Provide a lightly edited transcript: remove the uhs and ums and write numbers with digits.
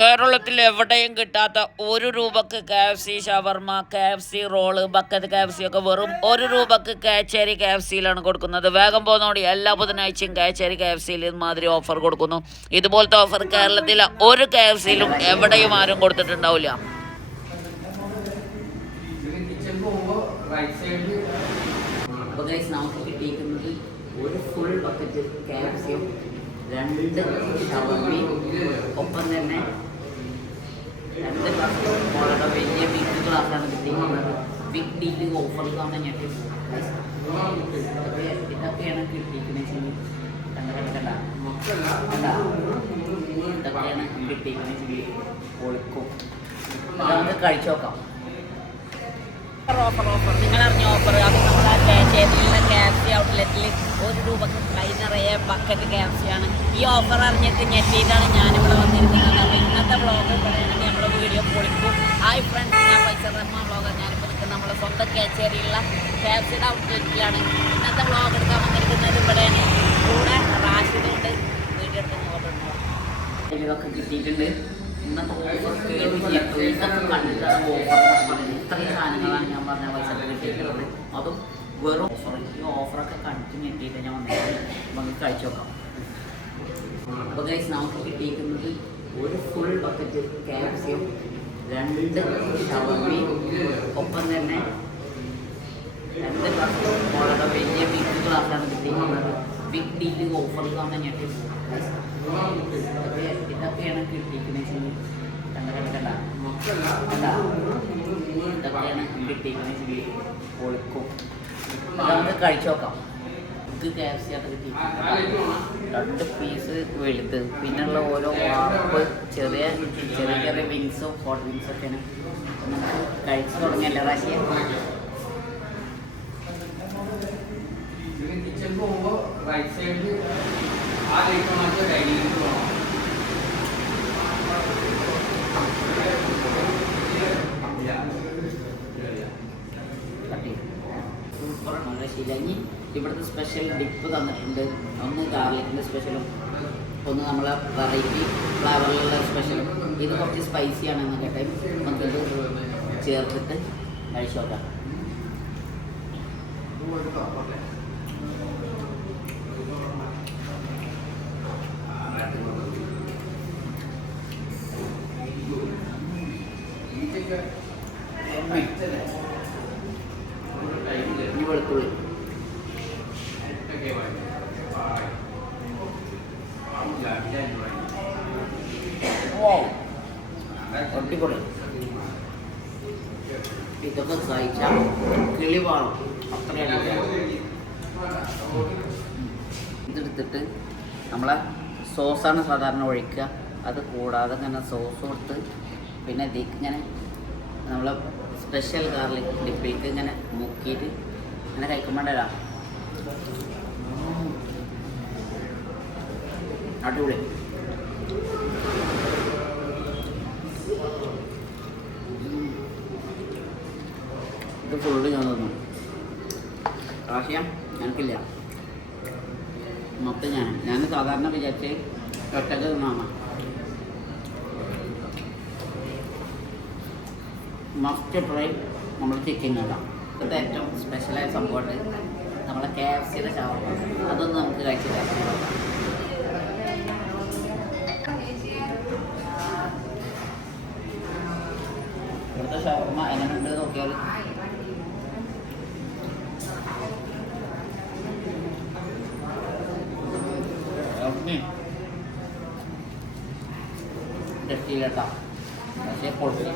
കേരളത്തിൽ എവിടെയും കിട്ടാത്ത 1 രൂപക്ക് KFC ഷവർമ, KFC റോള്, ബക്കറ്റ് KFC ഒക്കെ വെറും 1 രൂപക്ക് കേച്ചേരി KFCയിലാണ് കൊടുക്കുന്നത്. വേഗം പോകുന്നതോടെ എല്ലാ ബുധനാഴ്ചയും കേച്ചേരി KFCയിൽ ഇതുമാതിരി ഓഫർ കൊടുക്കുന്നു. ഇതുപോലത്തെ ഓഫർ കേരളത്തിലെ ഒരു KFCയിലും എവിടെയും ആരും കൊടുത്തിട്ടുണ്ടാവില്ല. അപ്പോൾ ഗൈസ് നമുക്ക് കിട്ടിയിരിക്കുന്നത് ഒരു ഫുൾ ബക്കറ്റ് KFCയും 2 ഷവർമയും ഒപ്പം തന്നെ 2 ഗ്ലാസ് വളരെ വലിയ ബിഗ് ഗ്ലാസ്സാണ് കിട്ടിയിരിക്കുന്നത്. ബിഗ് ഡീല് ഓഫറിൽ തന്നെ ഞെട്ടി. ഇതൊക്കെയാണ് കിട്ടിയിരിക്കുന്നത്. ഇതൊക്കെയാണ് കിട്ടിയിരിക്കുന്നത്. പൊളിക്കും. നമുക്ക് കഴിച്ചു നോക്കാം. ഓഫർ നിങ്ങളറിഞ്ഞ ഓഫർ അത് നമ്മളെ കേച്ചേരിയിലുള്ള KFC ഔട്ട്ലെറ്റിൽ 1 രൂപക്ക് നിറയെ ബക്കറ്റ് KFC ആണ്. ഈ ഓഫർ അറിഞ്ഞിട്ട് ഞെട്ടിയിട്ടാണ് ഞാനിവിടെ വന്നിരിക്കുന്നത്. അപ്പോൾ ഇന്നത്തെ വ്ളോഗ് പറയുകയാണെങ്കിൽ നമ്മുടെ വീഡിയോ പൊളിക്കും. ഹായ് ഫ്രണ്ട്സ്, ഞാൻ പൈസറമ്മ വ്ളോഗർ. ഞാനിപ്പോൾ നിൽക്കുന്നത് നമ്മുടെ സ്വന്തം കേച്ചേരിയിലുള്ള KFCയുടെ ഔട്ട്ലെറ്റിലാണ്. ഇന്നത്തെ വ്ളോഗ് എടുക്കാൻ വന്നിരിക്കുന്നത് ഇവിടെയാണ്. കൂടെ റാഷിദുണ്ട്. വീഡിയോ എടുത്ത് നോക്കുന്നുണ്ടോ ഇതൊക്കെ കിട്ടിയിട്ടുണ്ട്. ഇന്നത്തെ ഓഫർ ഇതൊക്കെ കണ്ടിട്ടാണ് ഓഫർ. ഇത്രയും സാധനങ്ങളാണ് ഞാൻ പറഞ്ഞ പൈസ കിട്ടിയിട്ടുള്ളത്. അതും വെറും ഓഫർ. ഈ ഓഫറൊക്കെ കണ്ടിട്ട് ഞെട്ടിയിട്ട് ഞാൻ വന്നിട്ട് നമുക്ക് കഴിച്ചു നോക്കാം. അപ്പോൾ ഗൈസ് നമുക്ക് കിട്ടിയിരിക്കുന്നത് ഒരു ഫുൾ ബക്കറ്റ് KFCയും 2 ഷവർമയും ഒപ്പം തന്നെ 2 ഗ്ലാസ് വളരെ വലിയ ബിഗ് ഗ്ലാസ്സാണ് കിട്ടിയിരിക്കുന്നത്. ബിഗ് ഡീല് ഓഫറിൽ തന്നെ ഞെട്ടി. ഇതൊക്കെയാണ് കിട്ടിയിരിക്കുന്നത്. ഇതൊക്കെയാണ് കിട്ടിയിരിക്കുന്നത്. പൊളിക്കും. നമുക്ക് കഴിച്ചു നോക്കാം. ഇത് KFC ആയിട്ട് കിട്ടിയിട്ടുണ്ട്. 2 പീസ് വലുത്, പിന്നെയുള്ള ഓരോ വാർപ്പ് ചെറിയ വിങ്സും ഹോട്ട് വിങ്സൊക്കെയാണ്. നമുക്ക് കഴിച്ചു തുടങ്ങിയല്ലേ റാശിയ? കിച്ചൺ പോകുമ്പോൾ റൈറ്റ് സൈഡിൽ ആ ലൈറ്റ് ഡൈനിങ് പോകണം. സൂപ്പറാണ് ശീലങ്ങി. ഇവിടുത്തെ സ്പെഷ്യൽ ഡിപ്പ് തന്നിട്ടുണ്ട്. ഒന്ന് ഗാർലിക്കിൻ്റെ സ്പെഷ്യലും ഒന്ന് നമ്മളെ വെറൈറ്റി ഫ്ലേവറിലുള്ള സ്പെഷ്യലും. ഇത് കുറച്ച് സ്പൈസിയാണെന്ന് കേട്ടെ. നമുക്കിത് ചേർത്തിട്ട് കഴിച്ചു നോക്കാം. വെളുത്തുള്ളി ഒട്ടിപ്പൊളി. ഇതൊക്കെ കഴിച്ചാൽ കിളി പാടും. അത്രയാണ്. ഇതെടുത്തിട്ട് നമ്മളെ സോസാണ് സാധാരണ ഒഴിക്കുക. അത് കൂടാതെ ഇങ്ങനെ സോസ് കൊടുത്ത് പിന്നെ ഇതിക്ക് ഇങ്ങനെ നമ്മളെ സ്പെഷ്യൽ ഗാർലിക് ഡിപ്പിലേക്ക് ഇങ്ങനെ മുക്കിയിട്ട് ഇങ്ങനെ കഴിക്കുമ്പോഴാ അടിപൊളി. ഇത് ഫുള്ള് ഞാൻ തന്നു. പ്രാവശ്യം എനിക്കില്ല. മൊത്തം ഞാൻ സാധാരണ വിചാരിച്ച് ഒറ്റക്ക് തിന്നാണ്. മസ്റ്റ് ട്രൈ നമ്മൾ ചിക്കൻ ഇടാം. ഇത് ഏറ്റവും സ്പെഷ്യലായ സംഭവമുണ്ട്. നമ്മളെ KFCയുടെ ഷവർമ. അതൊന്നും നമുക്ക് കഴിച്ചില്ല. ഇവിടുത്തെ ഷവർമ എങ്ങനെയുണ്ട് നോക്കിയാൽ ടെസ്റ്റിയിലെത്താം. പക്ഷേ പൊളിച്ച്